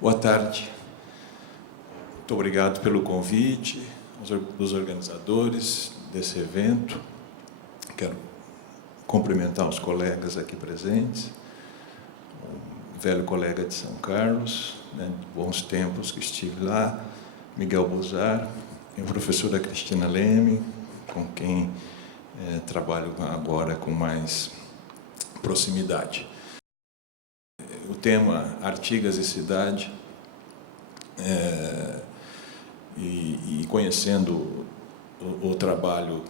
Boa tarde. Muito obrigado pelo convite, dos organizadores desse evento. Quero cumprimentar os colegas aqui presentes, o velho colega de São Carlos, né, de bons tempos que estive lá, Miguel Buzar, e a professora Cristina Leme, com quem trabalho agora com mais proximidade. O tema Artigas e Cidade, e conhecendo o trabalho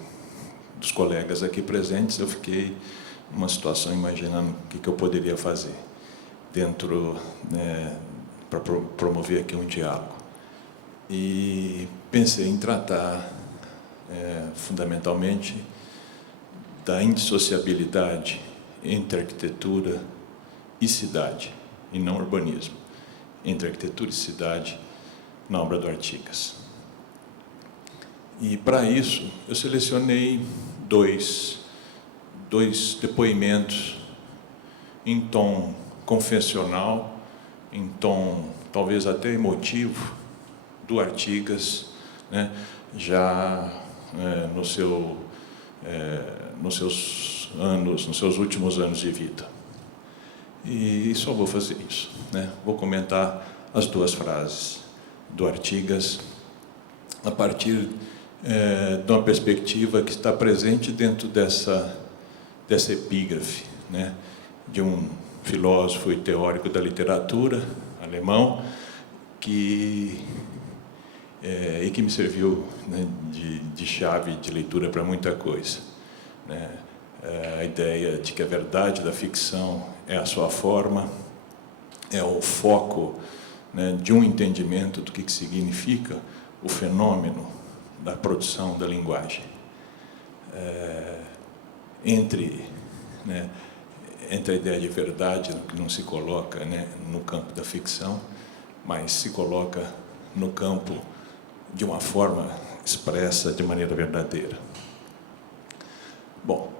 dos colegas aqui presentes, eu fiquei numa situação imaginando o que eu poderia fazer dentro, para promover aqui um diálogo. E pensei em tratar, fundamentalmente, da indissociabilidade entre arquitetura e cidade, e não urbanismo, entre arquitetura e cidade, na obra do Artigas. E, para isso, eu selecionei dois depoimentos em tom confessional, em tom talvez até emotivo, do Artigas, né, já nos seus últimos anos de vida. E só vou fazer isso, né? Vou comentar as duas frases do Artigas a partir de uma perspectiva que está presente dentro dessa epígrafe, né, de um filósofo e teórico da literatura alemão e que me serviu, né, de chave de leitura para muita coisa, né? A ideia de que a verdade da ficção é a sua forma, é o foco, né, de um entendimento do que significa o fenômeno da produção da linguagem. Entre a ideia de verdade, que não se coloca, né, no campo da ficção, mas se coloca no campo de uma forma expressa de maneira verdadeira. Bom,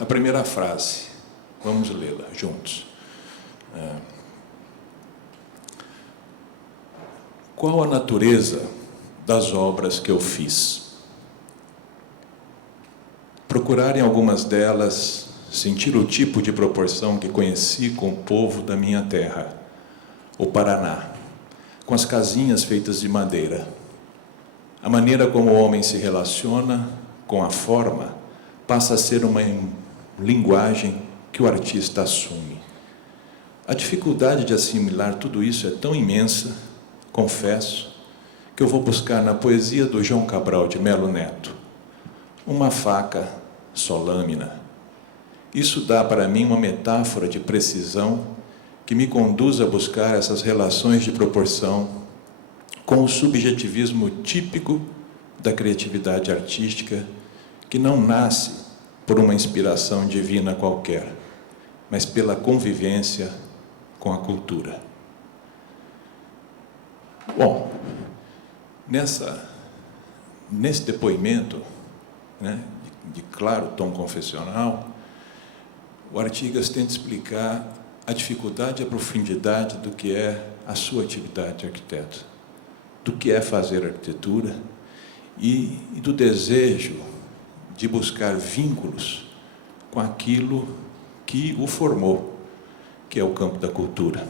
a primeira frase, vamos lê-la juntos. Qual a natureza das obras que eu fiz? Procurar em algumas delas sentir o tipo de proporção que conheci com o povo da minha terra, o Paraná, com as casinhas feitas de madeira. A maneira como o homem se relaciona com a forma passa a ser uma linguagem que o artista assume. A dificuldade de assimilar tudo isso é tão imensa, confesso, que eu vou buscar na poesia do João Cabral de Melo Neto uma faca só lâmina. Isso dá para mim uma metáfora de precisão que me conduz a buscar essas relações de proporção com o subjetivismo típico da criatividade artística, que não nasce por uma inspiração divina qualquer, mas pela convivência com a cultura. Bom, nesse depoimento, né, de claro tom confessional, o Artigas tenta explicar a dificuldade e a profundidade do que é a sua atividade de arquiteto, do que é fazer arquitetura e do desejo de buscar vínculos com aquilo que o formou, que é o campo da cultura.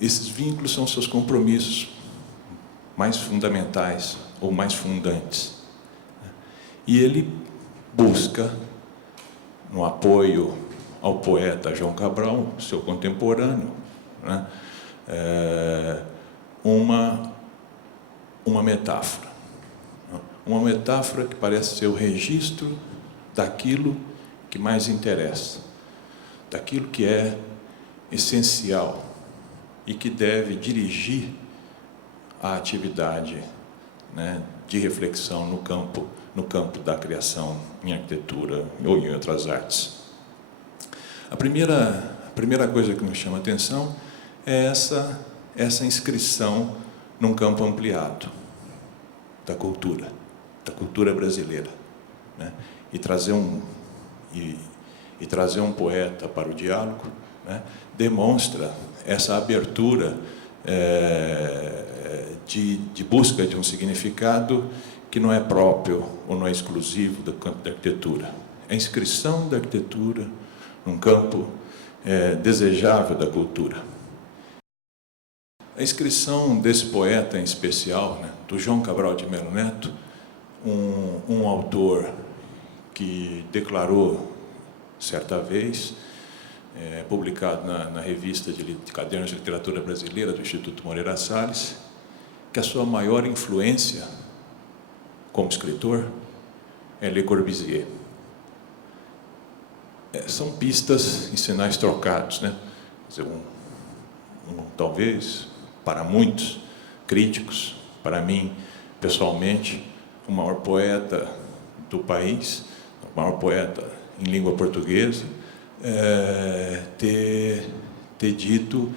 Esses vínculos são seus compromissos mais fundamentais ou mais fundantes. E ele busca, no apoio ao poeta João Cabral, seu contemporâneo, né, uma metáfora. Uma metáfora que parece ser o registro daquilo que mais interessa, daquilo que é essencial e que deve dirigir a atividade, né, de reflexão no campo da criação em arquitetura ou em outras artes. A primeira coisa que nos chama a atenção é essa inscrição num campo ampliado da cultura brasileira, né? E trazer um poeta para o diálogo, né, demonstra essa abertura de busca de um significado que não é próprio ou não é exclusivo do campo da arquitetura. A inscrição da arquitetura num campo desejável da cultura. A inscrição desse poeta em especial, né, do João Cabral de Melo Neto, um autor que declarou, certa vez, publicado na revista de Cadernos de Literatura Brasileira do Instituto Moreira Salles, que a sua maior influência como escritor é Le Corbusier. São pistas e sinais trocados, né? Quer dizer, talvez, para muitos críticos, para mim, pessoalmente, o maior poeta do país, o maior poeta em língua portuguesa, ter dito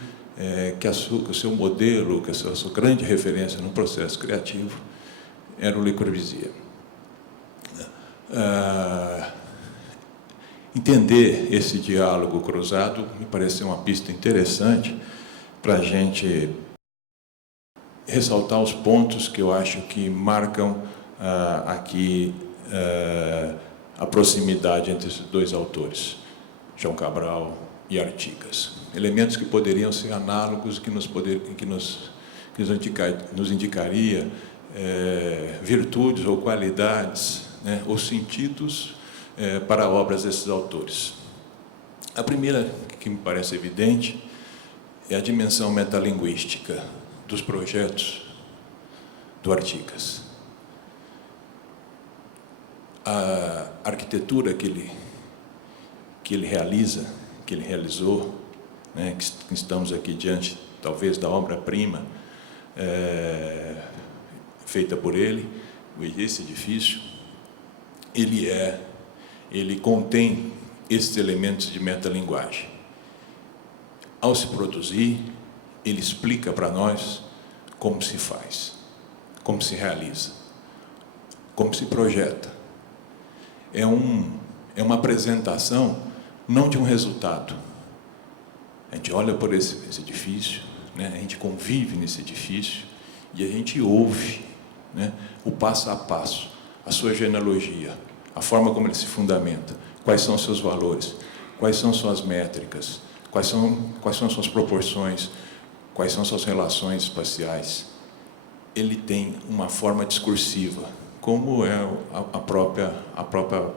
que o seu modelo, que a sua grande referência no processo criativo era o Le Corbusier. Entender esse diálogo cruzado me parece uma pista interessante para a gente ressaltar os pontos que eu acho que marcam aqui a proximidade entre esses dois autores, João Cabral e Artigas. Elementos que poderiam ser análogos, que nos indicaria virtudes ou qualidades, né, ou sentidos para obras desses autores. A primeira, que me parece evidente, é a dimensão metalinguística dos projetos do Artigas. A arquitetura que ele realizou, né, que estamos aqui diante, talvez, da obra-prima feita por ele, esse edifício, ele contém esses elementos de metalinguagem. Ao se produzir, ele explica para nós como se faz, como se realiza, como se projeta. É uma apresentação, não de um resultado. A gente olha por esse edifício, né? A gente convive nesse edifício e a gente ouve, né, o passo a passo, a sua genealogia, a forma como ele se fundamenta, quais são os seus valores, quais são suas métricas, quais são suas proporções, quais são suas relações espaciais. Ele tem uma forma discursiva, como é a própria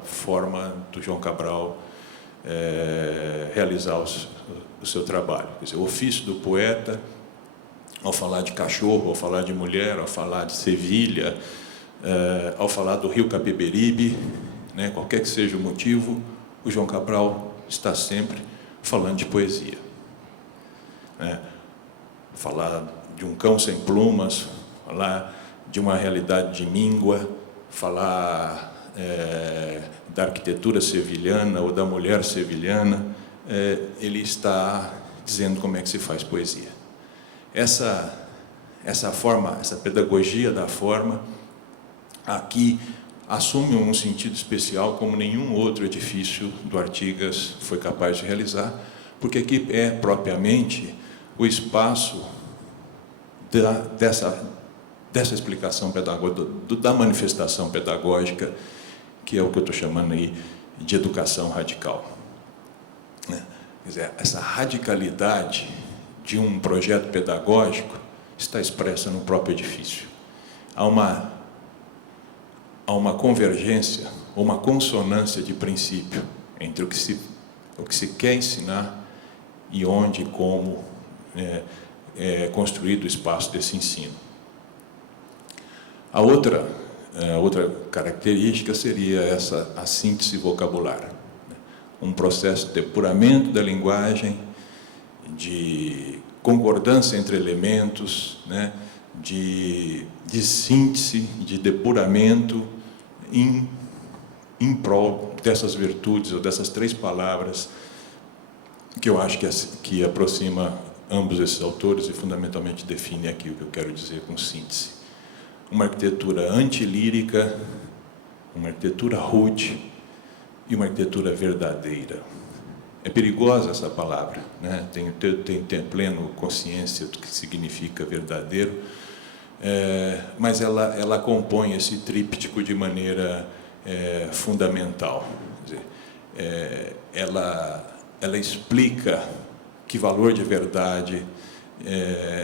forma do João Cabral realizar o seu trabalho. Quer dizer, o ofício do poeta, ao falar de cachorro, ao falar de mulher, ao falar de Sevilha, ao falar do rio Capiberibe, né, qualquer que seja o motivo, o João Cabral está sempre falando de poesia. Falar de um cão sem plumas, falar de uma realidade de míngua, falar da arquitetura sevilhana ou da mulher sevilhana, ele está dizendo como é que se faz poesia. Essa forma, essa pedagogia da forma, aqui assume um sentido especial como nenhum outro edifício do Artigas foi capaz de realizar, porque aqui é propriamente o espaço dessa explicação pedagógica, da manifestação pedagógica, que é o que eu estou chamando aí de educação radical. Quer dizer, essa radicalidade de um projeto pedagógico está expressa no próprio edifício. Há uma convergência, uma consonância de princípio entre o que se quer ensinar e onde e como é construído o espaço desse ensino. A outra característica seria a síntese vocabular, um processo de depuramento da linguagem, de concordância entre elementos, né, de síntese, de depuramento em prol dessas virtudes, ou dessas três palavras, que eu acho que aproxima ambos esses autores e, fundamentalmente, define aqui o que eu quero dizer com síntese. Uma arquitetura antilírica, uma arquitetura rude e uma arquitetura verdadeira. É perigosa essa palavra, né? Tenho pleno consciência do que significa verdadeiro, mas ela compõe esse tríptico de maneira fundamental. Quer dizer, ela explica que valor de verdade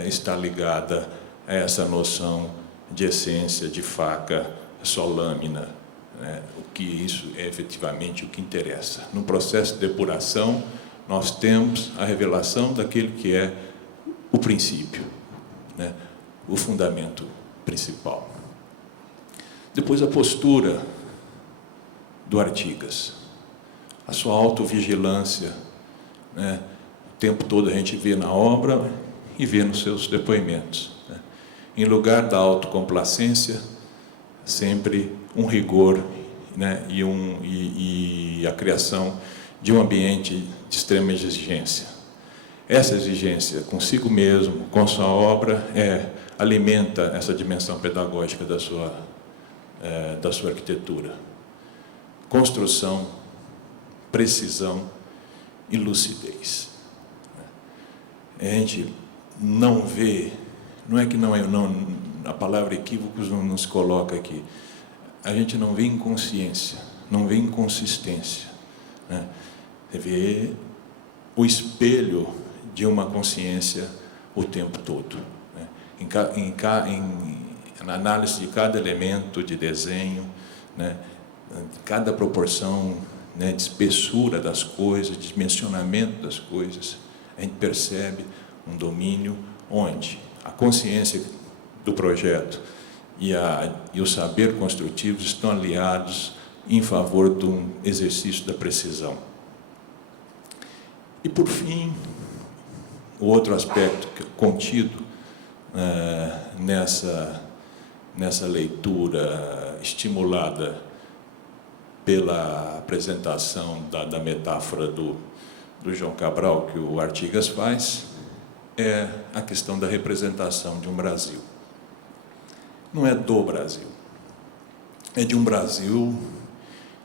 está ligada a essa noção de essência, de faca, só lâmina, né? O que isso é efetivamente o que interessa. No processo de depuração, nós temos a revelação daquele que é o princípio, né? O fundamento principal. Depois, a postura do Artigas, a sua autovigilância, né? O tempo todo a gente vê na obra e vê nos seus depoimentos, né? Em lugar da autocomplacência, sempre um rigor, né? E a criação de um ambiente de extrema exigência. Essa exigência consigo mesmo, com sua obra, alimenta essa dimensão pedagógica da sua arquitetura. Construção, precisão e lucidez. A gente não vê, não é que a palavra equívocos não se coloca aqui. A gente não vê inconsciência, não vê inconsistência, né? Você vê o espelho de uma consciência o tempo todo, né? Na análise de cada elemento de desenho, né? Cada proporção, né, de espessura das coisas, de dimensionamento das coisas, a gente percebe um domínio onde a consciência do projeto e o saber construtivo estão aliados em favor de um exercício da precisão. E, por fim, o outro aspecto contido nessa leitura estimulada pela apresentação da metáfora do João Cabral, que o Artigas faz, é a questão da representação de um Brasil. Não é do Brasil, é de um Brasil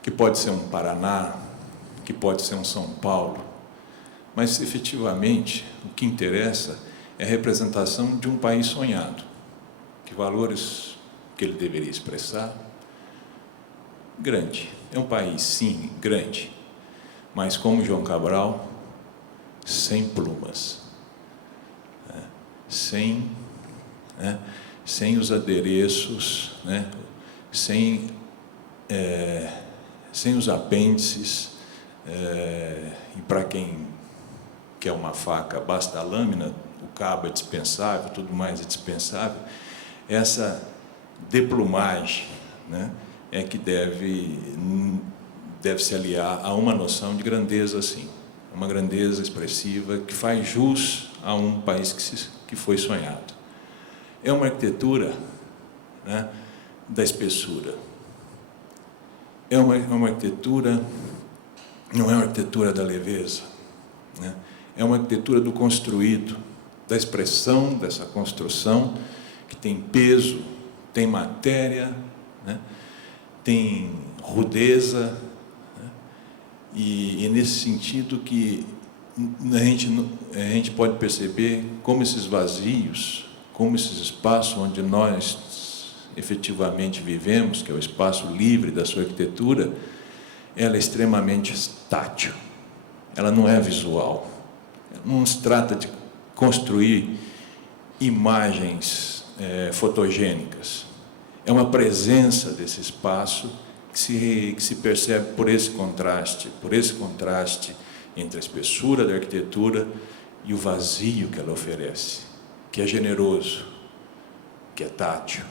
que pode ser um Paraná, que pode ser um São Paulo, mas, efetivamente, o que interessa é a representação de um país sonhado. Que valores que ele deveria expressar? Grande. É um país, sim, grande, mas, como João Cabral, sem plumas, sem os adereços, né? sem os apêndices, e para quem quer uma faca, basta a lâmina, o cabo é dispensável, tudo mais é dispensável. Essa deplumagem, né, é que deve se aliar a uma noção de grandeza, assim, uma grandeza expressiva que faz jus a um país que foi sonhado. É uma arquitetura, né, da espessura. É uma arquitetura, não é uma arquitetura da leveza, né? É uma arquitetura do construído, da expressão dessa construção, que tem peso, tem matéria, né? Tem rudeza, né? E nesse sentido que a gente pode perceber como esses vazios, como esses espaços onde nós efetivamente vivemos, que é o espaço livre da sua arquitetura, ela é extremamente tátil, ela não é visual. Não se trata de construir imagens fotogênicas. É uma presença desse espaço que se percebe por esse contraste entre a espessura da arquitetura e o vazio que ela oferece, que é generoso, que é tátil,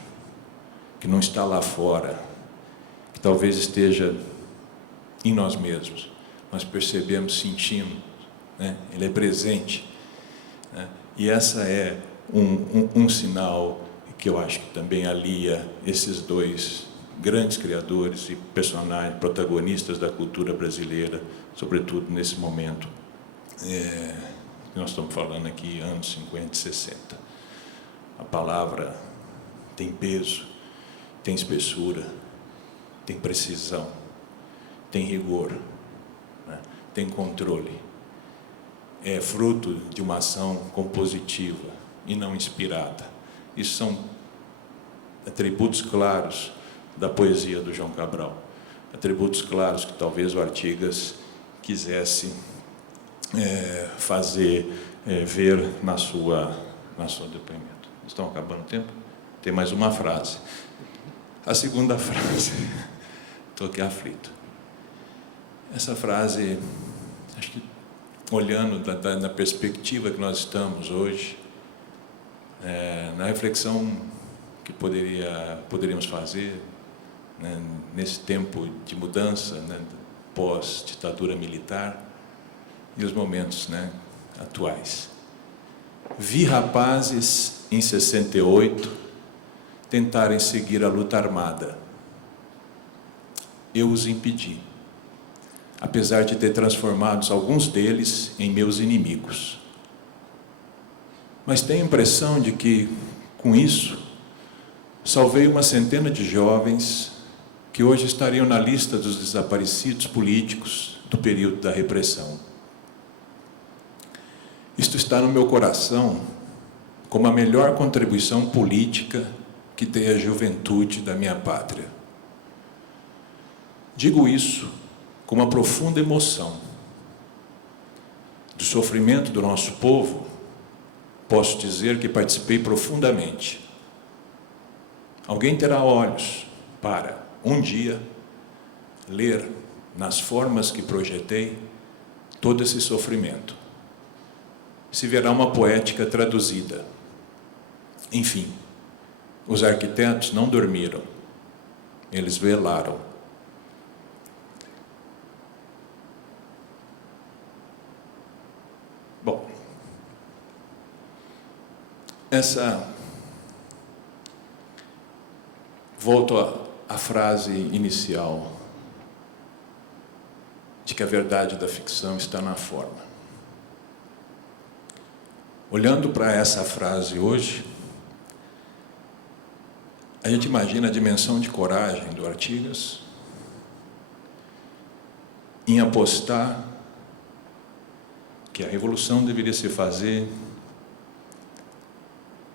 que não está lá fora, que talvez esteja em nós mesmos. Nós percebemos, sentimos, né? Ele é presente, né? E essa é um sinal que eu acho que também alia esses dois grandes criadores e personagens, protagonistas da cultura brasileira, sobretudo nesse momento que nós estamos falando aqui, anos 50 e 60. A palavra tem peso, tem espessura, tem precisão, tem rigor, né? Tem controle. é fruto de uma ação compositiva e não inspirada. Isso são atributos claros da poesia do João Cabral, atributos claros que talvez o Artigas quisesse fazer ver na sua depoimento. Estão acabando o tempo? Tem mais uma frase. A segunda frase, estou aqui aflito. Essa frase, acho que olhando da perspectiva que nós estamos hoje, na reflexão que poderíamos fazer, né, nesse tempo de mudança, né, pós-ditadura militar, e os momentos, né, atuais. Vi rapazes, em 68, tentarem seguir a luta armada. Eu os impedi, apesar de ter transformado alguns deles em meus inimigos. Mas tenho a impressão de que, com isso, salvei uma centena de jovens que hoje estariam na lista dos desaparecidos políticos do período da repressão. Isto está no meu coração como a melhor contribuição política que tem a juventude da minha pátria. Digo isso com uma profunda emoção. Do sofrimento do nosso povo, posso dizer que participei profundamente. Alguém terá olhos para, um dia, ler, nas formas que projetei, todo esse sofrimento. Se verá uma poética traduzida. Enfim, os arquitetos não dormiram, eles velaram. Bom, volto à frase inicial, de que a verdade da ficção está na forma. Olhando para essa frase hoje, a gente imagina a dimensão de coragem do Artigas em apostar que a revolução deveria se fazer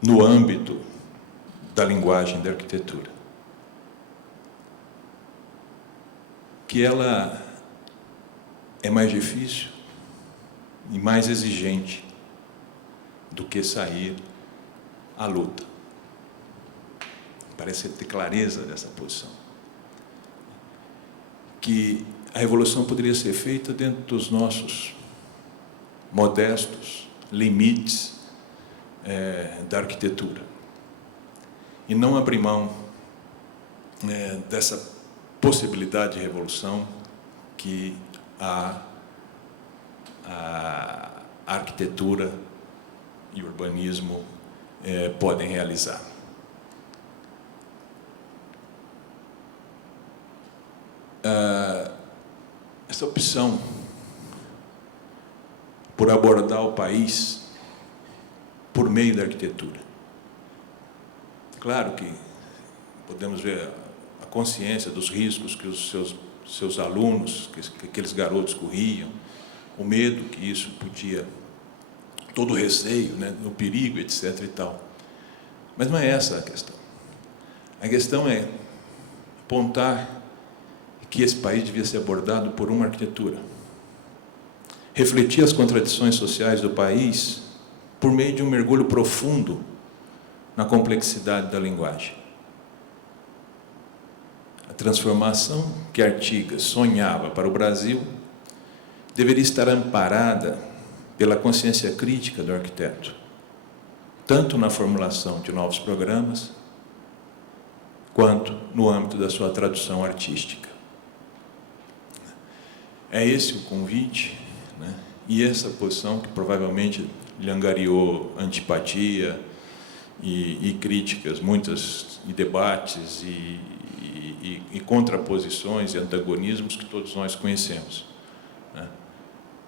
no âmbito da linguagem da arquitetura. Que ela é mais difícil e mais exigente do que sair à luta. Parece ter clareza dessa posição. Que a revolução poderia ser feita dentro dos nossos modestos limites da arquitetura. E não abrir mão dessa possibilidade de revolução que a arquitetura e o urbanismo podem realizar. Essa opção por abordar o país por meio da arquitetura. Claro que podemos ver a consciência dos riscos que os seus alunos, que aqueles garotos corriam, o medo que isso podia, todo o receio, né, o perigo, etc. e tal. Mas não é essa a questão. A questão é apontar que esse país devia ser abordado por uma arquitetura. Refletir as contradições sociais do país por meio de um mergulho profundo na complexidade da linguagem. A transformação que Artigas sonhava para o Brasil deveria estar amparada pela consciência crítica do arquiteto, tanto na formulação de novos programas, quanto no âmbito da sua tradução artística. É esse o convite, né? E essa posição que provavelmente lhe angariou antipatia e críticas, muitas, e debates, e contraposições e antagonismos que todos nós conhecemos, né?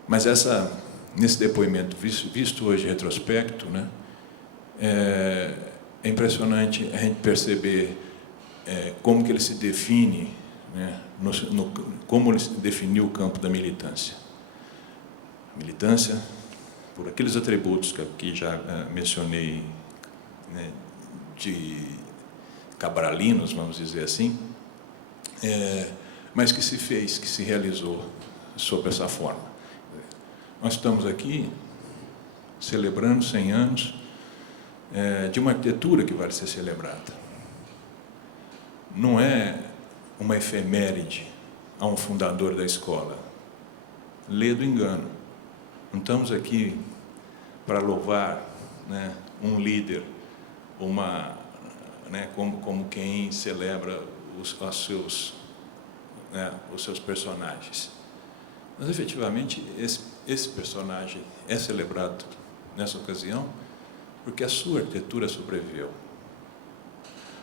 Mas nesse depoimento, visto hoje em retrospecto, né, é impressionante a gente perceber como que ele se define, né, como ele definiu o campo da militância. A militância por aqueles atributos que aqui já mencionei, né, de cabralinos, vamos dizer assim, mas que se fez, que se realizou sob essa forma. Nós estamos aqui celebrando 100 anos de uma arquitetura que vale ser celebrada. Não é uma efeméride a um fundador da escola. Lê do engano. Não estamos aqui para louvar, né, um líder, né, como quem celebra os seus personagens. Mas, efetivamente, esse personagem é celebrado nessa ocasião porque a sua arquitetura sobreviveu.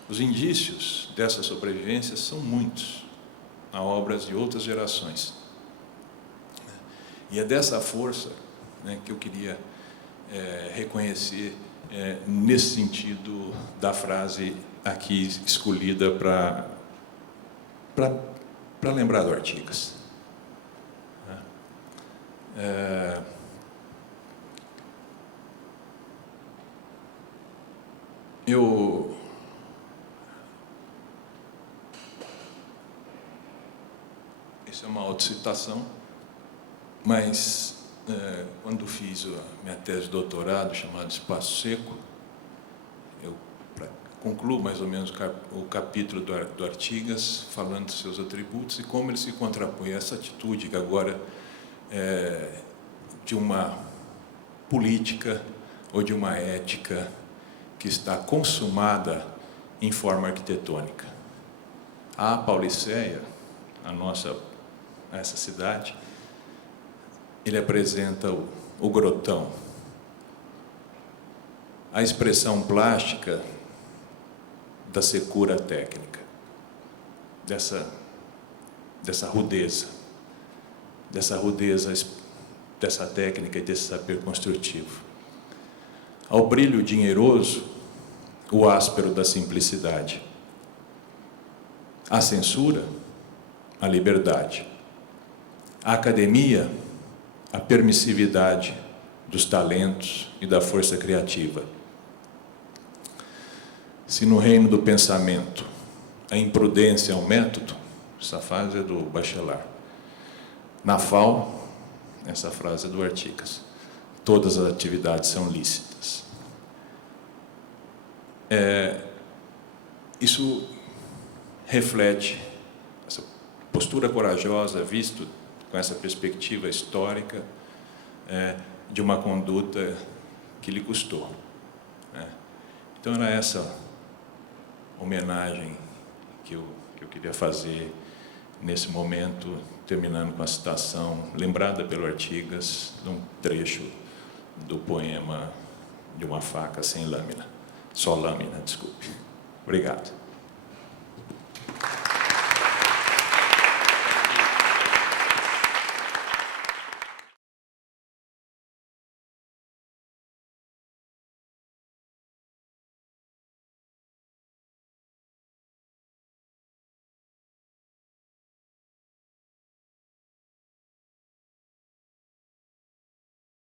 Os indícios dessa sobrevivência são muitos, a obras de outras gerações. E é dessa força, né, que eu queria reconhecer nesse sentido da frase aqui escolhida para lembrar do Artigas. Isso é uma autocitação, mas quando fiz a minha tese de doutorado, chamada Espaço Seco, eu concluo mais ou menos o capítulo do Artigas, falando dos seus atributos e como ele se contrapõe a essa atitude que agora de uma política ou de uma ética que está consumada em forma arquitetônica. A Pauliceia, essa cidade, ele apresenta o grotão, a expressão plástica da secura técnica, dessa rudeza, dessa técnica e desse saber construtivo. Ao brilho dinheiroso, o áspero da simplicidade. À censura, a liberdade. À academia, a permissividade dos talentos e da força criativa. Se no reino do pensamento a imprudência é um método, essa frase é do Bachelard. Na FAO, essa frase é do Artigas. Todas as atividades são lícitas. Isso reflete essa postura corajosa, visto com essa perspectiva histórica, de uma conduta que lhe custou. Então, era essa homenagem que eu queria fazer nesse momento, terminando com a citação, lembrada pelo Artigas, de um trecho do poema De uma faca sem lâmina. Só lâmina, desculpe. Obrigado.